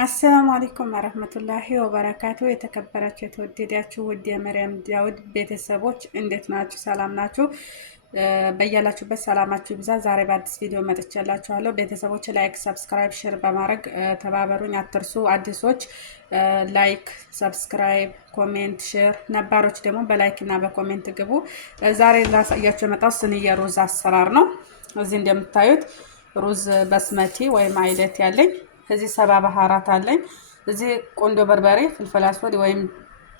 አሰላሙ አለይኩም ወራህመቱላሂ ወበረካቱ። የተከበራችሁ የተወደዳችሁ ውድ የመርያም ዳውድ ቤተሰቦች እንዴት ናችሁ? ሰላም ናችሁ? በያላችሁበት ሰላማችሁ ይብዛ። ዛሬ በአዲስ ቪዲዮ መጥቻላችኋለሁ። ቤተሰቦች ላይክ፣ ሰብስክራይብ፣ ሼር በማድረግ ተባበሩኝ አትርሱ። አዲሶች ላይክ፣ ሰብስክራይብ፣ ኮሜንት፣ ሼር፣ ነባሮች ደግሞ በላይክ እና በኮሜንት ግቡ። ዛሬ ላሳያችሁ የመጣው ስንየ ሩዝ አሰራር ነው። እዚህ እንደምታዩት ሩዝ በስመቲ ወይም አይለት ያለኝ እዚህ 70 ባህራት አለኝ። እዚህ ቆንጆ በርበሬ፣ ፍልፍል አስወድ ወይም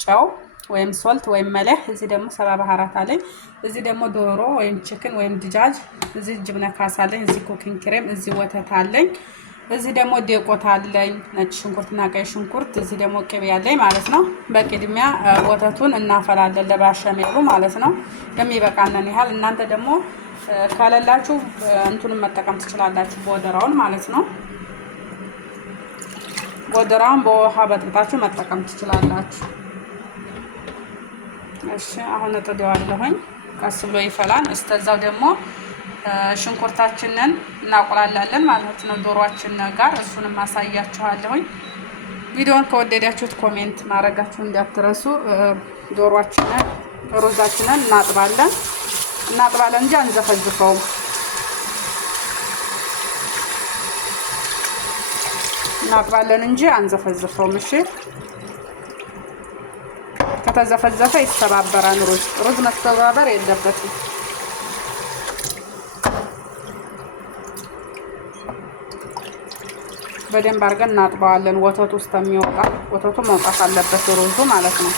ጨው ወይም ሶልት ወይም መለህ። እዚህ ደግሞ 70 ባህራት አለኝ። እዚህ ደግሞ ዶሮ ወይም ቺክን ወይም ድጃጅ። እዚህ ጅብነ ካሳ አለኝ። እዚህ ኩኪንግ ክሬም። እዚህ ወተት አለኝ። እዚህ ደግሞ ዴቆት አለኝ፣ ነጭ ሽንኩርትና ቀይ ሽንኩርት። እዚህ ደግሞ ቅቤ አለኝ ማለት ነው። በቅድሚያ ወተቱን እናፈላለን ለባሸሜሉ ማለት ነው፣ የሚበቃንን ያህል። እናንተ ደግሞ ካለላችሁ እንቱንም መጠቀም ትችላላችሁ፣ ቦደራውን ማለት ነው። ቦደራውን በውሃ በጥብጣችሁ መጠቀም ትችላላችሁ። እሺ አሁን እጥደዋለሁኝ፣ ቀስ ብሎ ይፈላል። እስከዛው ደግሞ ሽንኩርታችንን እናቆላላለን ማለት ነው ዶሮአችን ጋር። እሱንም አሳያችኋለሁኝ። ቪዲዮውን ከወደዳችሁት ኮሜንት ማድረጋችሁ እንዳትረሱ። ዶሮአችንን ሩዛችንን እናጥባለን እንጂ አንዘፈዝፈውም። እናጥባለን እንጂ አንዘፈዝፈውም። እሺ ከተዘፈዘፈ ይተባበራል። ሩዝ መተባበር የለበትም። በደንብ አድርገን እናጥበዋለን። ወተቱ ውስጥ የሚወጣ ወተቱ መውጣት አለበት ሩዙ ማለት ነው።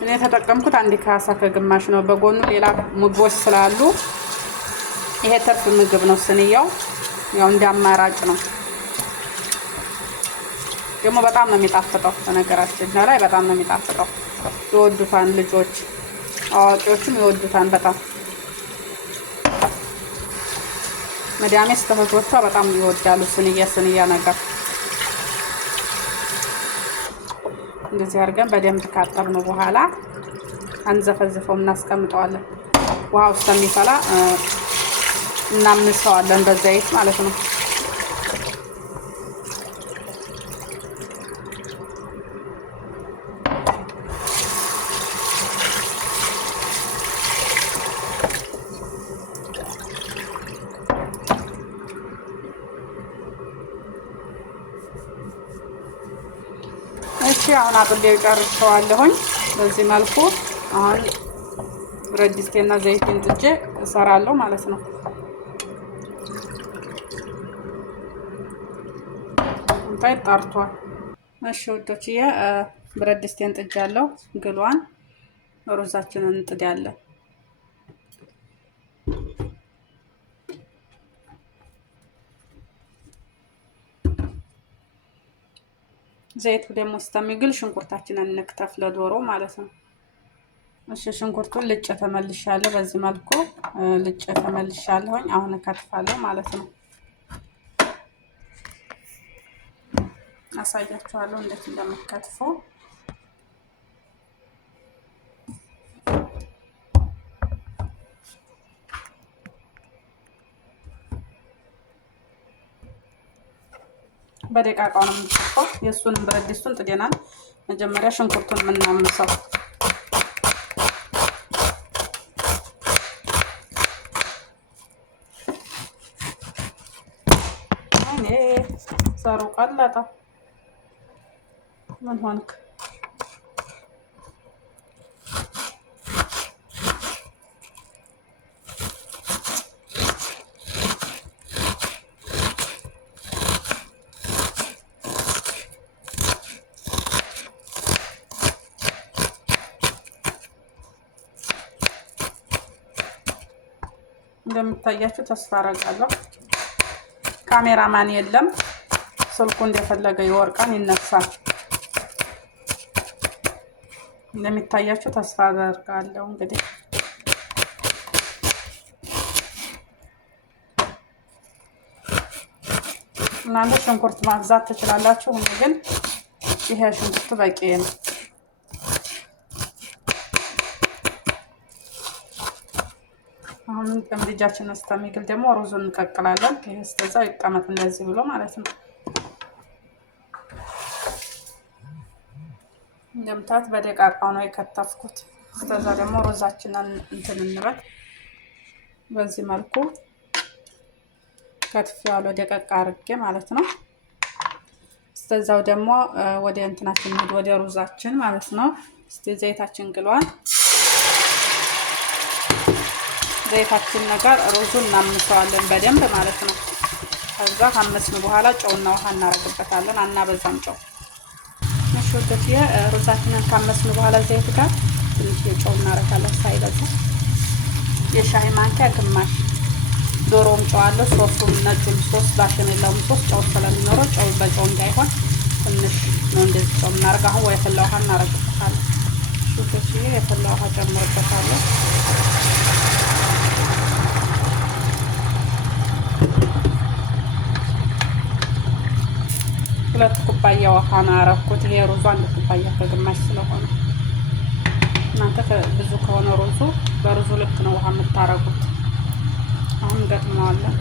እኔ የተጠቀምኩት አንድ ካሳ ከግማሽ ነው። በጎኑ ሌላ ምግቦች ስላሉ ይሄ ተርፍ ምግብ ነው። ስንያው ያው እንደ አማራጭ ነው። ደግሞ በጣም ነው የሚጣፍጠው። በነገራችን ላይ በጣም ነው የሚጣፍጠው። ይወዱታል ልጆች፣ አዋቂዎችም ይወዱታል በጣም። መዳሜስ ተህቶቿ በጣም ይወዳሉ ስንያ ነገር። እንደዚህ አድርገን በደንብ ካጠብነው በኋላ አንዘፈዝፈው እናስቀምጠዋለን። ውሃው እስከሚፈላ እናምሰዋለን በዘይት ማለት ነው። እሺ አሁን አጥቤው ጨርሼዋለሁኝ። በዚህ መልኩ አሁን ብረት ድስቴና ዘይቴን ጥጄ እሰራለሁ ማለት ነው። እንታይ ጣርቷል። እሺ ወዶችዬ ብረት ድስቴን ጥጃለሁ። ግሏን ሩዛችንን እንጥዳለን። ዘይቱ ደግሞ እስከሚግል ሽንኩርታችንን እንክተፍ ለዶሮ ማለት ነው። እሺ ሽንኩርቱን ልጬ ተመልሻለሁ። በዚህ መልኩ ልጬ ተመልሻለሁኝ። አሁን እከትፋለሁ ማለት ነው። አሳያችኋለሁ እንዴት እንደምከትፎ። በደቃቃው ነው የምንከትፈው። የሱንም ብረት ድስቱን ጥደናል። መጀመሪያ ሽንኩርቱን የምናምሰው እኔ ሰሩ ቀለጠ። ምን ሆንክ? እንደምታያችሁ ተስፋ አደርጋለሁ። ካሜራማን የለም። ስልኩ እንደፈለገ ይወርቃል፣ ይነሳል። እንደሚታያችሁ ተስፋ አደርጋለሁ። እንግዲህ እናንተ ሽንኩርት ማብዛት ትችላላችሁ። እኔ ግን ይሄ ሽንኩርት በቂ ነው። አሁን ምድጃችን እስከሚግል ደግሞ ሩዙን እንቀቅላለን። ይሄ እስከዛ ይቀመጥ እንደዚህ ብሎ ማለት ነው። እንደምታዩት በደቃቃው ነው የከተፍኩት። እስከዛ ደግሞ ሩዛችንን እንትን እንበል። በዚህ መልኩ ከትፍ ያለው ደቀቅ አድርጌ ማለት ነው። እስከዛው ደግሞ ወደ እንትናችን ወደ ሩዛችን ማለት ነው። እስቲ ዘይታችን ግሏል። ዘይታችን ነገር ሩዙን እናምሰዋለን በደንብ ማለት ነው። ከዛ ካመስን በኋላ ጨውና ውሃ እናረግበታለን። አናበዛም ጨው። እሺ ወደፊ ሩዛችንን ካመስን በኋላ ዘይት ጋር ትንሽ ጨው እናረጋለን ሳይበዛ። የሻይ ማንኪያ ግማሽ። ዶሮም ጨው አለው። ሶሱም ነጩን ሶስ ባሸሜላውም ሶስ ጨው ስለሚኖረው ጨው በጨው እንዳይሆን ትንሽ ነው እንደዚህ ጨው እናረጋው። አሁን የፈላ ውሃ እናረግበታለን። እሺ የፈላ ውሃ ጨምርበታለሁ። ሁለት ኩባያ ውሃ ነው ያረኩት። ይሄ ሩዙ አንድ ኩባያ ከግማሽ ስለሆነ እናንተ ብዙ ከሆነ ሩዙ በሩዙ ልክ ነው ውሃ የምታረጉት። አሁን ገጥመዋለን።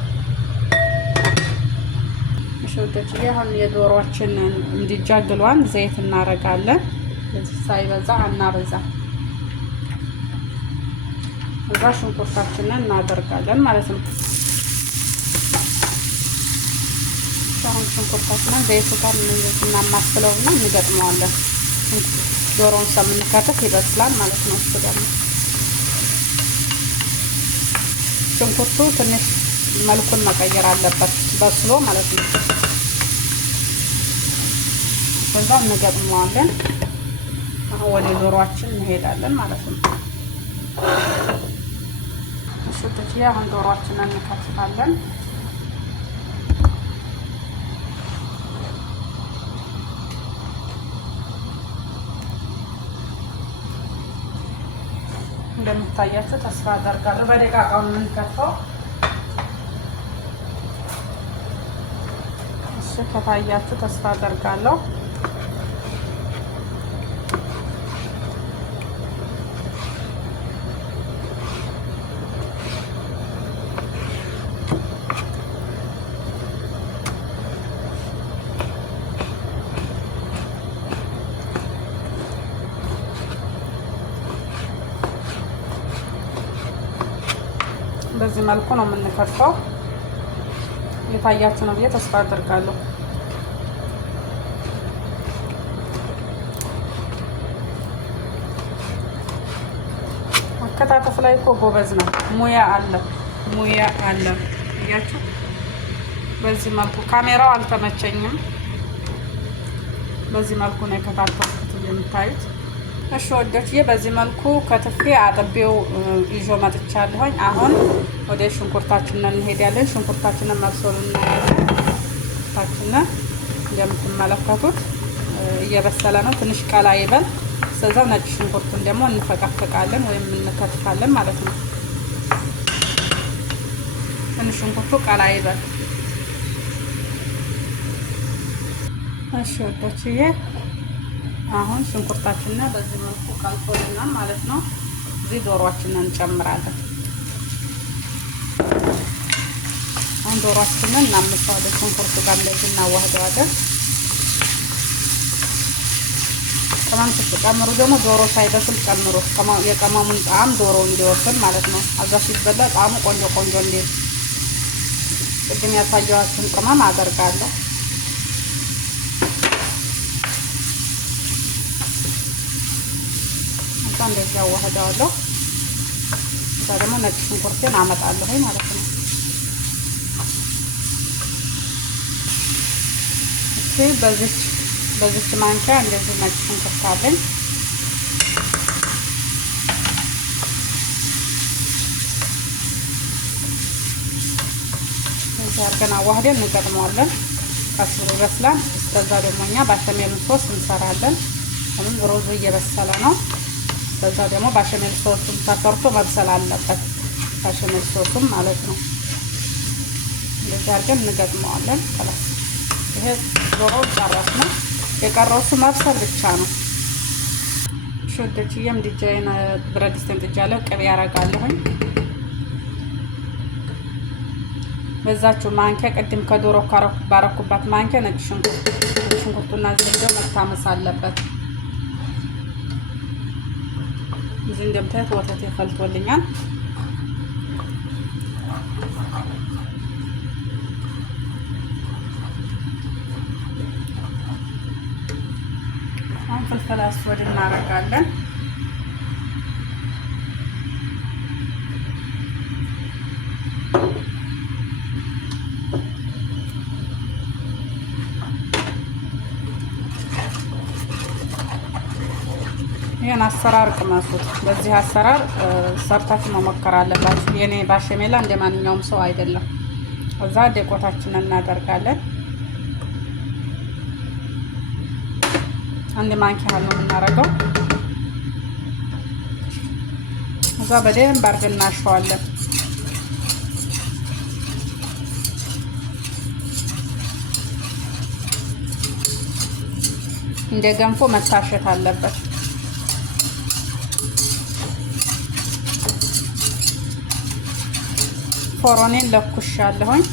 እሺ ወደች አሁን የዶሮችን እንዲጃግሏን ዘይት እናረጋለን። እዚህ ሳይበዛ እናበዛ። እዛ ሽንኩርታችንን እናደርጋለን ማለት ነው። አሁን ሽንኩርታችንን ዘይቱ ጋር እናማስለውና እንገጥመዋለን። ዶሮውን ሳምንከተፍ ይበስላል ማለት ነው። እሱ ደግሞ ሽንኩርቱ ትንሽ መልኩን መቀየር አለበት በስሎ ማለት ነው። ከዛ እንገጥመዋለን። አሁን ወደ ዶሮአችን እንሄዳለን ማለት ነው። እሺ አሁን ዶሮአችንን እንከትፋለን። እንደምታያችሁ ተስፋ አደርጋለሁ። በደቃቃው የምንከተው እሺ፣ ከታያችሁ ተስፋ አደርጋለሁ። በዚህ መልኩ ነው የምንከተው። የታያችሁ ነው ብዬ ተስፋ አደርጋለሁ። አከታተፍ ላይ እኮ ጎበዝ ነው። ሙያ አለ እያችሁ። በዚህ መልኩ ካሜራው አልተመቸኝም። በዚህ መልኩ ነው የከታተፍኩት የምታዩት። እሺ ወዶችዬ በዚህ መልኩ ከትፌ አጥቤው ይዞ መጥቻለሁኝ። አሁን ወደ ሽንኩርታችንን እንሄዳለን። ሽንኩርታችንን መብሰሉን እናያለን። ሽንኩርታችንን እንደምትመለከቱት እየበሰለ ነው። ትንሽ ቀላ ይበል። ስለዚህ ነጭ ሽንኩርቱን ደግሞ እንፈቀፍቃለን ወይም እንከትፋለን ማለት ነው። ትንሽ ሽንኩርቱ ቀላ ይበል። እሺ ወዶችዬ አሁን ሽንኩርታችንን በዚህ መልኩ ቀልጦልናል ማለት ነው። እዚህ ዶሮአችንን እንጨምራለን። አሁን ዶሮአችንን እናምሰዋለን። ሽንኩርቱ ጋር እንደዚህ እናዋህደዋለን። ቅመም ስትጨምሩ ደግሞ ዶሮ ሳይበስል ጨምሩ። የቅመሙን ጣዕም ዶሮ እንዲወስድ ማለት ነው። አዛ ሲበላ ጣዕሙ ቆንጆ እንዲል ቅድም ያሳየኋችሁን ቅመም አደርጋለሁ። እንደዚህ አዋህደዋለሁ። እዛ ደግሞ ነጭ ሽንኩርቴን አመጣለሁ ማለት ነው። እሺ በዚች ማንኪያ እንደዚህ ነጭ ሽንኩርት አለኝ። እዚህ አድርገን አዋህደን እንገጥመዋለን። ከስሩ ይበስላል። እስከዛ ደግሞ እኛ ባሸሜሉን ሶስ እንሰራለን። አሁን ሩዙ እየበሰለ ነው። ከዛ ደግሞ ባሸሜል ሶሱም ተሰርቶ መብሰል አለበት። ባሸሜል ሶሱም ማለት ነው። እንደዚህ አድርገን እንገጥመዋለን። ከላስ ይሄ ዶሮ ጨረስ ነው። የቀረው እሱ መብሰል ብቻ ነው። ሾደችዬም ዲጃይን ብረት ድስት ጥጃለሁ። ቅቤ ያረጋለሁኝ። በዛችሁ ማንኪያ ቅድም ከዶሮ ባረኩባት ማንኪያ ነጭ ሽንኩርቱና ዝንጀሮ መታመስ አለበት። እዚህ እንደምታዩት ወተት ይፈልቶልኛል። አሁን ፍልፍል አስወድ እናደርጋለን። ይሄን አሰራር ቅመሱት። በዚህ አሰራር ሰርታችሁ መሞከር አለባችሁ። የኔ ባሸሜላ እንደማንኛውም ሰው አይደለም። እዛ ደቆታችንን እናደርጋለን። አንድ ማንኪያ ያህል ነው የምናደርገው። እዛ በደንብ አድርገን እናሸዋለን። እንደ ገንፎ መታሸት አለበት። ፎሮኔን ለኩሻለሁኝ።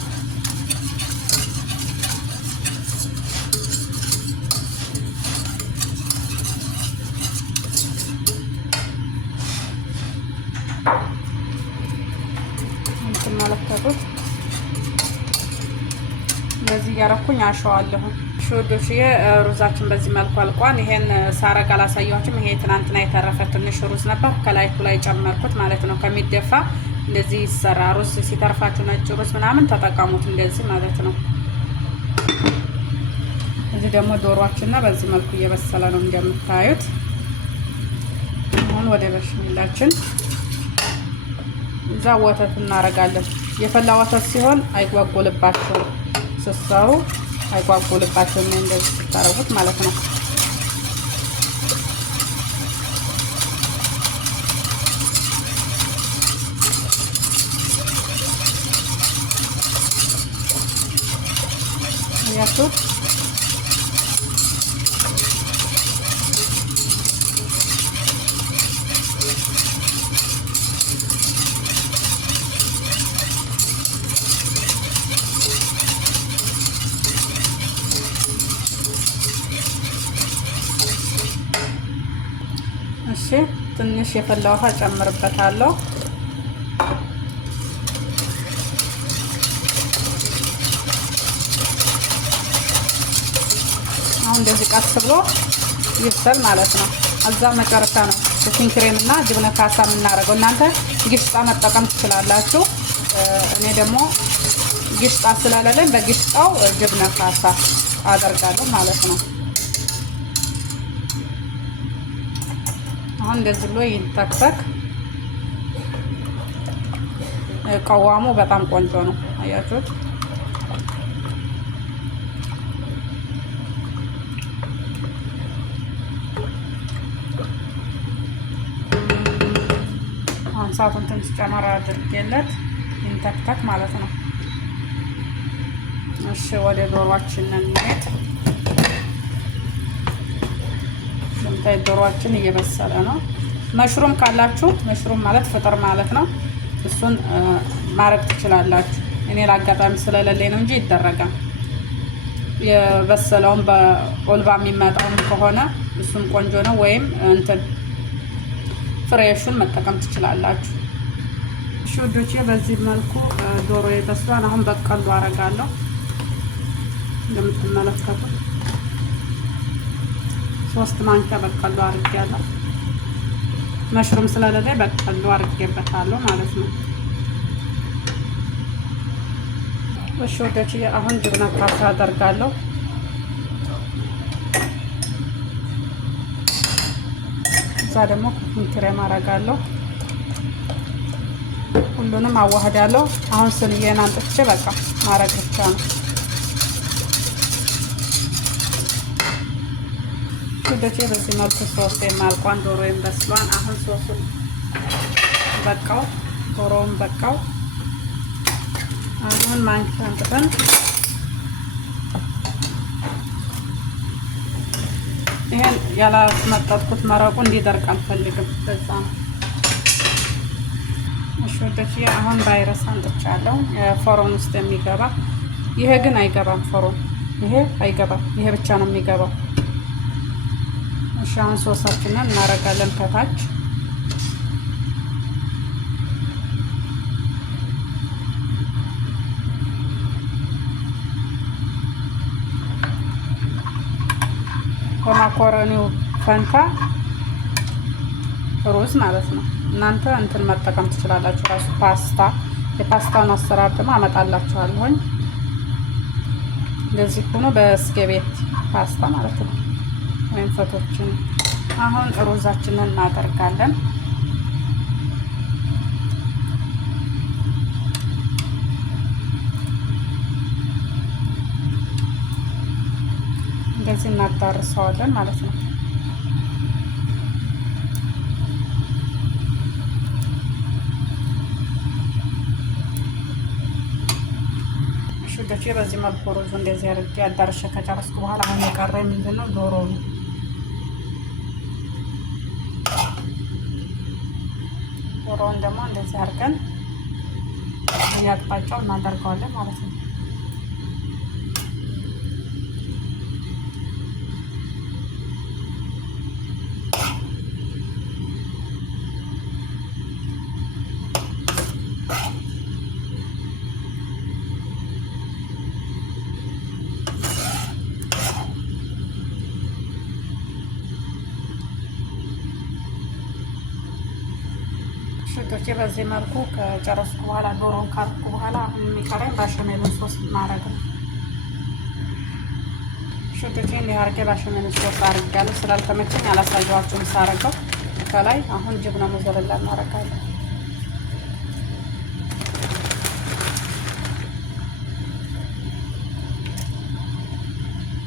እንትመለከቱት እንደዚህ ያረኩኝ አሸዋለሁኝ። ሹዶሽዬ ሩዛችን በዚህ መልኩ አልቋል። ይሄን ሳረግ አላሳያችሁም። ይሄ ትናንትና የተረፈ ትንሽ ሩዝ ነበር ከላይቱ ላይ ጨመርኩት ማለት ነው። ከሚደፋ እንደዚህ ይሰራ። ሩዝ ሲተርፋችሁ ነጭ ሩዝ ምናምን ተጠቀሙት እንደዚህ ማለት ነው። እዚህ ደግሞ ዶሮአችንና በዚህ መልኩ እየበሰለ ነው እንደምታዩት። አሁን ወደ በሽሚላችን እዛ ወተት እናረጋለን። የፈላ ወተት ሲሆን አይጓጉልባችሁም፣ ስትሰሩ አይጓጉልባችሁም እንደዚህ ስታረጉት ማለት ነው። ያሱ እሺ ትንሽ የፈላ ውሃ ጨምርበታለሁ። አሁን እንደዚህ ቀስ ብሎ ይብሰል ማለት ነው። እዛ መጨረሻ ነው ኩኪንግ ክሬም እና ጅብነ ካሳ የምናደርገው። እናንተ ግሽጣ መጠቀም ትችላላችሁ። እኔ ደግሞ ግሽጣ ስለሌለኝ በግሽጣው ጅብነ ካሳ አደርጋለሁ ማለት ነው። አሁን እንደዚህ ብሎ ይንተክተክ። ቀዋሙ በጣም ቆንጆ ነው። አያችሁት? አሁን ሳቱን ትንሽ ጨመር አድርጌለት ይንተክተክ ማለት ነው። እሺ ወደ ዶሮአችን እንሄድ። ለምታይ ዶሮአችን እየበሰለ ነው። መሽሩም ካላችሁ መሽሩም ማለት ፍጥር ማለት ነው። እሱን ማረግ ትችላላችሁ። እኔ ለአጋጣሚ ስለሌለኝ ነው እንጂ ይደረጋል። የበሰለውን በኦልባ የሚመጣውን ከሆነ እሱም ቆንጆ ነው። ወይም እንትን ፍሬሹን መጠቀም ትችላላችሁ። እሺ ውዶቼ በዚህ መልኩ ዶሮ የበስሏን አሁን በቀሉ አረጋለሁ። እንደምትመለከቱት 3 ማንኪያ በቀሉ አድርጌያለሁ። መሽሩም ስለሌለኝ በቀሉ አድርጌበታለሁ ማለት ነው። እሺ ወዳጅ አሁን ጅብነ ካሳ አደርጋለሁ። እዛ ደግሞ ኩኪንግ ክሬም አደርጋለሁ። ሁሉንም አዋህዳለሁ። አሁን ስንዬን አንጥቼ በቃ ማረግ ብቻ ነው። ወዳጅ በዚህ መልኩ ሶስ የማልቋን ዶሮዬን በስሏን። አሁን ሶሱን በቃው፣ ዶሮውን በቃው። አሁን ማንኪያ አንጥተን ይሄን ያላስመጠጥኩት መረቁ እንዲደርቅ አልፈልግም። በዛ ነው። እሺ ወደፊ አሁን ቫይረስ አንጥቻለሁ ፎሮን ውስጥ የሚገባ ይሄ ግን አይገባም። ፎሮን ይሄ አይገባም። ይሄ ብቻ ነው የሚገባው። እሺ አሁን ሶሳችንን እናደርጋለን ከታች በማኮረኒው ፈንታ ሩዝ ማለት ነው። እናንተ እንትን መጠቀም ትችላላችሁ። ራሱ ፓስታ የፓስታውን አሰራር ደግሞ አመጣላችኋለሁኝ። እንደዚህ ሆኖ በስኬቤት ፓስታ ማለት ነው ወይም ፈቶችን። አሁን ሩዛችንን እናደርጋለን። እንደዚህ እናዳርሰዋለን ማለት ነው። ሽገቼ በዚህ መልኩ ሩዙ እንደዚህ አድርጌ አዳርሼ ከጨረስኩ በኋላ አሁን የቀረኝ ምንድን ነው? ዶሮ ነው። ዶሮውን ደግሞ እንደዚህ አድርገን እያቅጣጫው እናደርገዋለን ማለት ነው። ሽቶቼ በዚህ መልኩ ከጨረስኩ በኋላ ዶሮውን ካርኩ በኋላ አሁን የሚቀረኝ ባሸሜሉን ሶስ ማድረግ ነው። ሽቶቼ እንዲህ አድርጌ ባሸሜሉን ሶስ አድርጌያለሁ። ስላልተመቸኝ አላሳየኋችሁም ሳረገው ከላይ። አሁን ጅብነ ሞዘሬላ እናደርጋለን።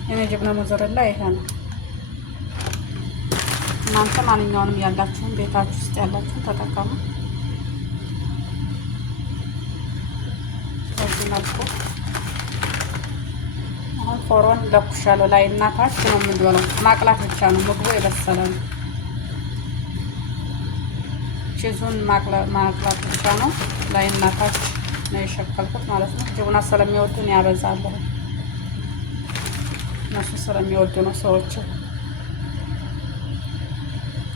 የኔ ጅብነ ሞዘሬላ ይሄ ነው። እናንተ ማንኛውንም ያላችሁን ቤታችሁ ውስጥ ያላችሁን ተጠቀሙ። በዚህ መልኩ አሁን ፎሮን ለኩሻለሁ። ላይ እና ታች ነው የምንበለው። ማቅላት ብቻ ነው፣ ምግቡ የበሰለ ነው። ቺዙን ማቅላት ብቻ ነው። ላይ እና ታች ነው የሸቀልኩት ማለት ነው። ጅቡና ስለሚወዱን ያበዛለሁ። እነሱ ስለሚወዱ ነው ሰዎች።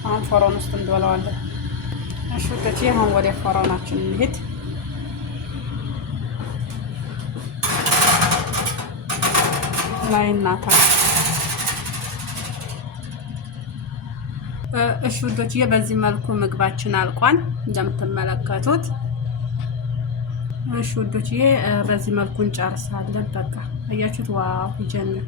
አሁን ፎሮን ውስጥ እንበለዋለን። እሺ ወደዚህ አሁን ወደ ፎሮናችን እንሂድ። ላይ እናታ እሺ ወዶችዬ በዚህ መልኩ ምግባችን አልቋል እንደምትመለከቱት። እሺ ወዶችዬ በዚህ መልኩ እንጨርሳለን። በቃ አያችሁት? ዋው ይጀምር